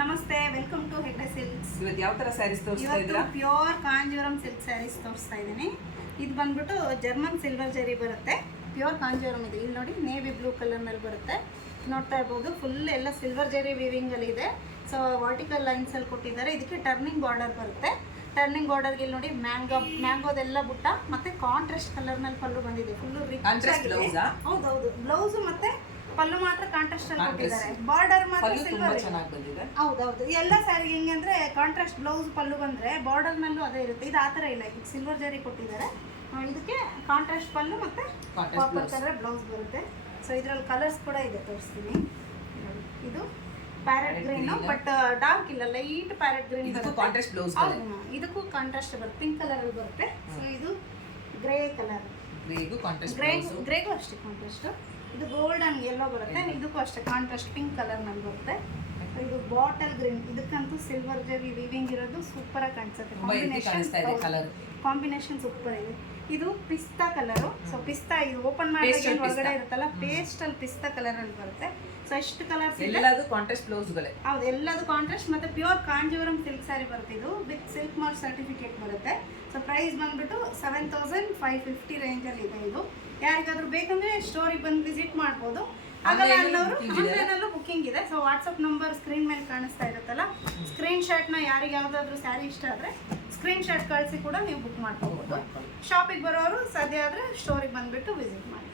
ನಮಸ್ತೆ, welcome to Hegde silks. ಇವತ್ತು ಯಾವ ತರ ಸ್ಯಾರೀಸ್ ತೋರಿಸ್ತಾ ಇದ್ದೀರಾ? ಪ್ಯೂರ್ ಕಾಂಜೀವರಂ ಸಿಲ್ಕ್ ಸ್ಯಾರೀಸ್ ತೋರಿಸ್ತಾ ಇದ್ದೀನಿ. ಇದು ಬಂದ್ಬಿಟ್ಟು ಜರ್ಮನ್ ಸಿಲ್ವರ್ ಜರಿ ಬರುತ್ತೆ. ಪ್ಯೂರ್ ಕಾಂಜೀವರಂ ಇದೆ. ಇಲ್ಲಿ ನೋಡಿ ನೇವಿ ಬ್ಲೂ ಕಲರ್ನಲ್ಲಿ ಬರುತ್ತೆ. ನೋಡ್ತಾ ಇರ್ಬೋದು, ಫುಲ್ ಎಲ್ಲ ಸಿಲ್ವರ್ ಜರಿ ವೀವಿಂಗಲ್ಲಿ ಇದೆ. ಸೊ ವರ್ಟಿಕಲ್ ಲೈನ್ಸಲ್ಲಿ ಕೊಟ್ಟಿದ್ದಾರೆ. ಇದಕ್ಕೆ ಟರ್ನಿಂಗ್ ಬಾರ್ಡರ್ ಬರುತ್ತೆ. ಟರ್ನಿಂಗ್ ಬಾರ್ಡರ್ಗೆ ಇಲ್ಲಿ ನೋಡಿ ಮ್ಯಾಂಗೋದೆಲ್ಲ ಬುಟ್ಟ ಮತ್ತೆ ಕಾಂಟ್ರಾಸ್ಟ್ ಕಲರ್ನಲ್ಲಿ ಪಲ್ಲು ಬಂದಿದೆ. ಫುಲ್ ರಿಚ್ ಆಗಿದೆ. ಹೌದೌದು, ಬ್ಲೌಸ್ ಮತ್ತೆ ಪಲ್ಲು ಮಾತ್ರ ಕಾಂಟ್ರಾಸ್ಟ್ ಅಲ್ಲಿ ಕೊಟ್ಟಿದ್ದಾರೆ. ಬಾರ್ಡರ್ ಮಾತ್ರ ಸಿಲ್ವರ್ ಚೆನ್ನಾಗಿ ಬಂದಿದೆ. ಹೌದೌದು, ಎಲ್ಲ ಸ್ಯಾರಿ ಹೆಂಗೆ ಅಂದ್ರೆ ಕಾಂಟ್ರಾಸ್ಟ್ ಬ್ಲೌಸ್ ಪಲ್ಲು ಬಂದ್ರೆ ಬಾರ್ಡರ್ ನಲ್ಲೂ ಅದೇ ಇರುತ್ತೆ. ಇದು ಆತರ ಇಲ್ಲ, ಇದು ಸಿಲ್ವರ್ ಜರಿ ಕೊಟ್ಟಿದ್ದಾರೆ. ಇದಕ್ಕೆ ಕಾಂಟ್ರಾಸ್ಟ್ ಪಲ್ಲು ಮತ್ತೆ ಕಾಪರ್ ಕಲರ್ ಬ್ಲೌಸ್ ಬರುತ್ತೆ. ಸೊ ಇದ್ರಲ್ಲಿ ಕಲರ್ಸ್ ಕೂಡ ಇದೆ, ತೋರಿಸ್ತೀನಿ. ಇದು ಪ್ಯಾರೆಟ್ ಗ್ರೀನ್, ಬಟ್ ಡಾರ್ಕ್ ಇಲ್ಲ, ಲೈಟ್ ಪ್ಯಾರೆಟ್ ಗ್ರೀನ್ ಬರುತ್ತೆ. ಕಾಂಟ್ರಾಸ್ಟ್ ಬ್ಲೌಸ್ ಇದಕ್ಕೂ ಕಾಂಟ್ರಾಸ್ಟ್ ಬರುತ್ತೆ, ಪಿಂಕ್ ಕಲರ್ ಅಲ್ಲಿ ಬರುತ್ತೆ. ಸೊ ಇದು ಗ್ರೇ ಕಲರ್, ಗ್ರೇಗೂ ಅಷ್ಟೇ ಕಾಂಟ್ರಾಸ್ಟ್. ಇದು ಗೋಲ್ಡ್ ಅಂಡ್ ಯೆಲ್ಲೋ ಬರುತ್ತೆ. ಇದಕ್ಕೂ ಅಷ್ಟೇ ಕಾಂಟ್ರಾಸ್ಟ್ ಪಿಂಕ್ ಕಲರ್ ನಲ್ಲಿ ಬರುತ್ತೆ. ಇದು ಬಾಟಲ್ ಗ್ರೀನ್, ಇದಕ್ಕಂತೂ ಸಿಲ್ವರ್ ಜರಿ ವೀವಿಂಗ್ ಇರೋದು ಸೂಪರ್ ಆಗಿ ಕಾಣಿಸುತ್ತೆ. ಕಾಂಬಿನೇಷನ್ ಸೂಪರ್ ಇದೆ. ಇದು ಪಿಸ್ತಾ ಕಲರು. ಸೊ ಪಿಸ್ತಾ ಇದು ಓಪನ್ ಮಾಡಿದಾಗ ಒಳಗಡೆ ಇರುತ್ತಲ್ಲ, ಪೇಸ್ಟಲ್ ಪಿಸ್ತಾ ಕಲರ್ ಅಲ್ಲಿ ಬರುತ್ತೆ. ಸೊ ಎಷ್ಟು ಕಲರ್ಸ್ ಇದೆ, ಎಲ್ಲದೂ ಕಾಂಟ್ರಾಸ್ಟ್ ಬ್ಲೌಸ್ಗಳೇ. ಹೌದು, ಎಲ್ಲದು ಕಾಂಟ್ರಾಸ್ಟ್ ಮತ್ತೆ ಪ್ಯೂರ್ ಕಾಂಜೀವರಂ ಸಿಲ್ಕ್ ಸ್ಯಾರಿ ಬರುತ್ತೆ. ಇದು ವಿತ್ ಸಿಲ್ಕ್ ಮಾರ್ಕ್ ಸರ್ಟಿಫಿಕೇಟ್ ಬರುತ್ತೆ. ಸೊ ಪ್ರೈಸ್ ಬಂದ್ಬಿಟ್ಟು 7550 ರೇಂಜಲ್ಲಿ ಇದೆ. ಇದು ಯಾರಿಗಾದ್ರೂ ಬೇಕಂದ್ರೆ ಸ್ಟೋರಿಗೆ ಬಂದು ವಿಸಿಟ್ ಮಾಡ್ಬೋದು. ಆಗಲ್ಲ ಅನ್ನೋರು ಆನ್ಲೈನಲ್ಲೂ ಬುಕ್ಕಿಂಗ್ ಇದೆ. ಸೊ ವಾಟ್ಸಪ್ ನಂಬರ್ ಸ್ಕ್ರೀನ್ ಮೇಲೆ ಕಾಣಿಸ್ತಾ ಇರುತ್ತಲ್ಲ, ಸ್ಕ್ರೀನ್ ಶಾಟ್ನ ಯಾರಿಗೆ ಯಾವುದಾದ್ರೂ ಸ್ಯಾರಿ ಇಷ್ಟ ಆದರೆ ಸ್ಕ್ರೀನ್ ಶಾಟ್ ಕಳಿಸಿ ಕೂಡ ನೀವು ಬುಕ್ ಮಾಡ್ಕೋಬೋದು. ಶಾಪಿಗೆ ಬರೋರು ಸಾಧ್ಯ ಆದರೆ ಸ್ಟೋರಿಗೆ ಬಂದುಬಿಟ್ಟು ವಿಸಿಟ್ ಮಾಡಿ.